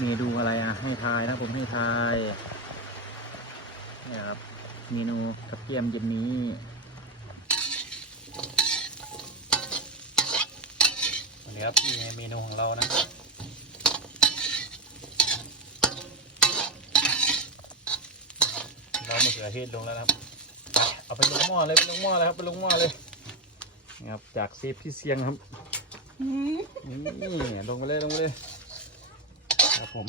เมนูอะไรอะ ให้ทายนะผมให้ทายเนี่ยครับเมนูกับเกียมเย็นนี้วันนี้ครับนี่เมนูของเรานะเรามะเขือเทศลงแล้วนะครับ เอาไปลงหม้อเลยไปลงหม้อเลยครับไปลงหม้อเลยนี่ครับจากเซฟพี่เสียงครับนี่ลงไปเลยลงไปเลย ครับผม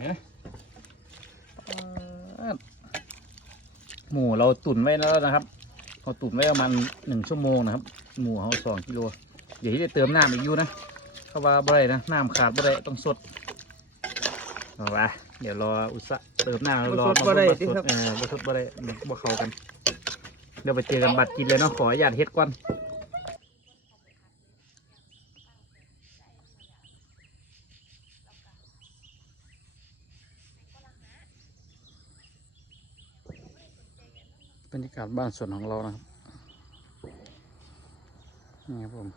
เนี่ยหมูเราตุ๋นไว้แล้วนะครับเราตุ๋นไว้ประมาณหนึ่งชั่วโมงนะครับ หมูเขาสองกิโลเดี๋ยวที่จะเติมน้ำอีกอยู่นะเพราะว่าบ่ได้นะน้ำขาดบ่ได้ต้องสดเอาละเดี๋ยวรออุตสะเติมน้ำแล้วรอบ่สดบ่ได้มาสิครับเออบ่สดบ่ได้มันบ่เข้ากันเดี๋ยวไปเจอกันบัตรกินเลยเนาะขออนุญาตเฮ็ดก่อน บรรยากาศบ้านสวนของเรานะครับนี่ครับผม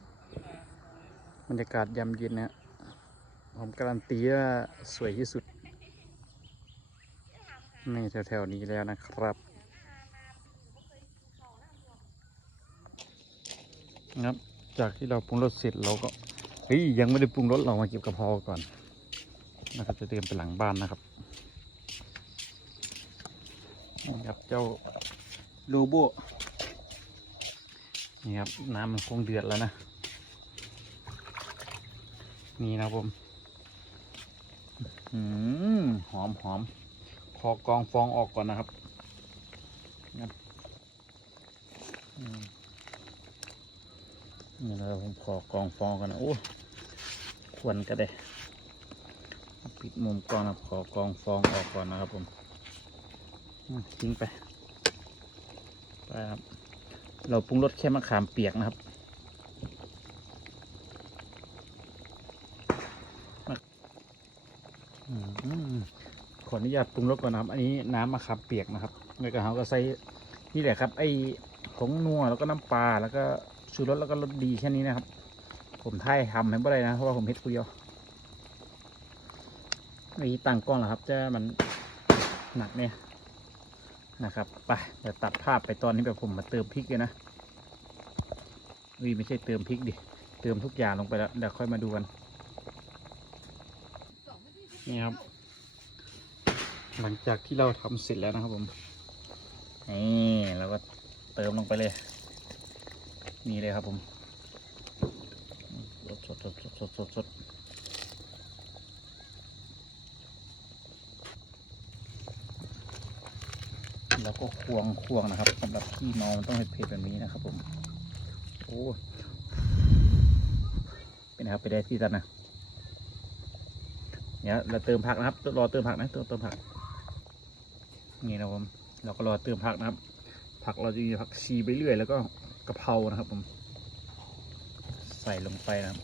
บรรยากาศยามเย็นนะผมการันตีว่าสวยที่สุดในแถวๆนี้แล้วนะครับนะครับจากที่เราปรุงรสเสร็จเราก็เฮ้ยยังไม่ได้ปรุงรสเรามาเก็บกระเพราก่อนนะครับจะเตรียมไปหลังบ้านนะครับนี่ครับเจ้า ลูโบนี่ครับ น้ำมันคงเดือดแล้วนะ นี่นะครับผมอืมหอมหอมพอกองฟองออกก่อนนะครับนะครับอืมนี่นะครับผมขอกองฟองกันนะโอ้ควรก็ได้ปิดมุมกล้องนะครับขอกองฟองออกก่อนนะครับผมอืมทิ้งไปไป ครับ เราปรุงรสแค่มะขามเปียกนะครับขออนุญาตปรุงรสก่อนนะครับ อันนี้น้ำมะขามเปียกนะครับแล้วก็เขาก็ใส่นี่แหละครับ ไอ้ผงนัวแล้วก็น้ำปลาแล้วก็ชูรสแล้วก็รสดีแค่นี้นะครับ ผมไทยทำให้บ่ได้นะเพราะว่าผมเฮ็ดคนเดียวนี่ตั้งกล้องแล้วครับจะมันหนักเนี่ย นะครับไปเดี๋ยวตัดภาพไปตอนนี้แบบผมมาเติมพริกเลยนะวิไม่ใช่เติมพริกดิ เติมทุกอย่างลงไปแล้วเดี๋ยวค่อยมาดูกัน นี่ครับ หลังจากที่เราทำเสร็จแล้วนะครับผม นี่เราก็เติมลงไปเลย นี่เลยครับผมสดสดสดสดสด แล้วก็ควงควงนะครับสำหรับพี่นองมันต้องเผ็ดๆแบบนี้นะครับผมโอ้เป็นครับไปได้ที่ตันนะเนี่ยเราเติมผักนะครับรอเติมผักนะเติมเติมผักนี่นะครับผมเราก็รอเติมผักนะครับ ผักเราจะมีผักชีไปเรื่อยแล้วก็กะเพรานะครับผม ใส่ลงไปนะครับ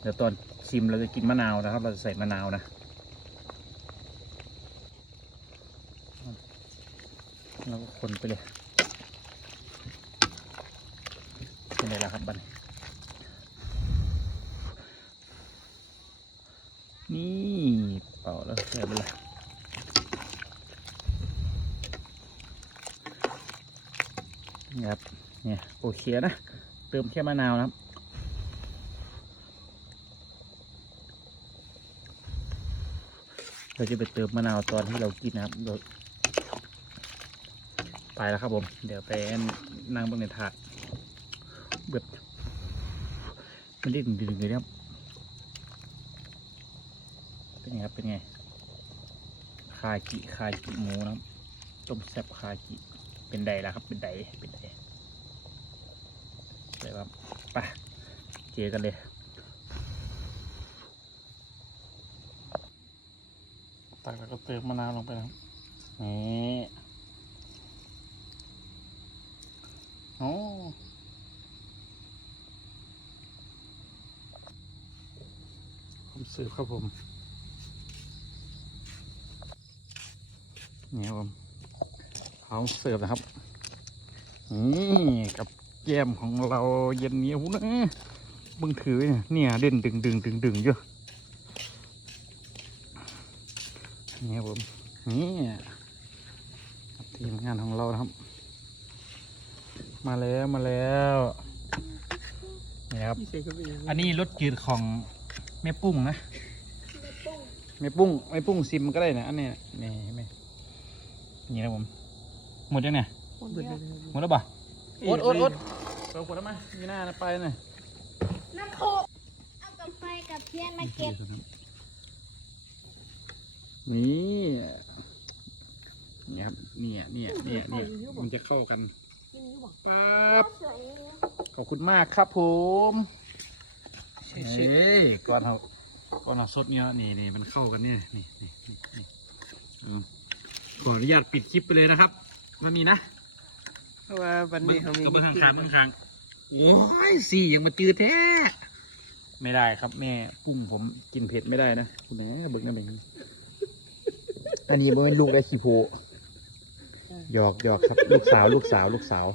เดี๋ยวตอนชิมเราจะกินมะนาวนะครับ เราจะใส่มะนาวนะ แล้วก็คนไปเลยเป็นไงล่ะครับบันนี่เป่าแล้วใส่ไปเลยครับเนี่ยโอเคนะ เติมแค่มะนาวนะครับเราจะไปเติมมะนาวตอนที่เรากินนะครับเรา ไปแล้วครับผม เดี๋ยวไปนั่งบนในถาดเบือบมันเรียกดึงๆเลยนะครับ เป็นไงครับเป็นไง คากิคากิหมูนะครับต้มแซ่บคากิเป็นไดแล้วครับ เป็นไดเป็นไดเลยครับไปเจอกันเลยตักแล้วก็เติมมะนาวลงไปนะครับนี่ โอ้ผมสืบครับผม นี่ครับผมพร้อมเสิร์ฟนะครับ นี่กับแก้มของเราเย็นนี้หูนะมึงถือเนี่ยเนี่ยเด่นดึงดึงดึงดึงเยอะนี่ครับผมนี่ทีมงานของเรานะครับ มาแล้วมาแล้วนี่ครับพี่เชยก็เป็นอันนี้รสจืดของแม่ปุ้งนะแม่ปุ้งแม่ปุ้งซิมก็ได้นะอันนี้นี่เห็นไหมนี่นะผมหมดยังเนี่ยเบิดเลยหมดแล้วป่ะโอ๊ตโอ๊ตโอ๊ตเราขวดแล้วมามีหน้านะไปหน่อยน้ำโคกเอากับไฟกับเทียนมาเก็บนี่นี่ครับเนี่ยเนี่ยเนี่ยเนี่ยมันจะเข้ากันกินหวาน ปั๊บสวยเลยขอบคุณมากครับผมเชยเฮ้ยก่อนเราก่อนเราสดเนี่ยนี่นี่มันเข้ากันเนี่ยนี่นี่นี่นี่อืมขออนุญาตปิดคลิปไปเลยนะครับวันนี้นะเพราะว่าวันนี้เขามีก็บางทางบางทางโอ้ยสี่ยังมาจืดแท้ไม่ได้ครับแม่ปุ้มผมกินเผ็ดไม่ได้นะคุณแม่เบิกนั่นเองอันนี้มันเป็นลูกไอคิโพ หยอกหยอกครับ ลูกสาวลูกสาวลูกสาว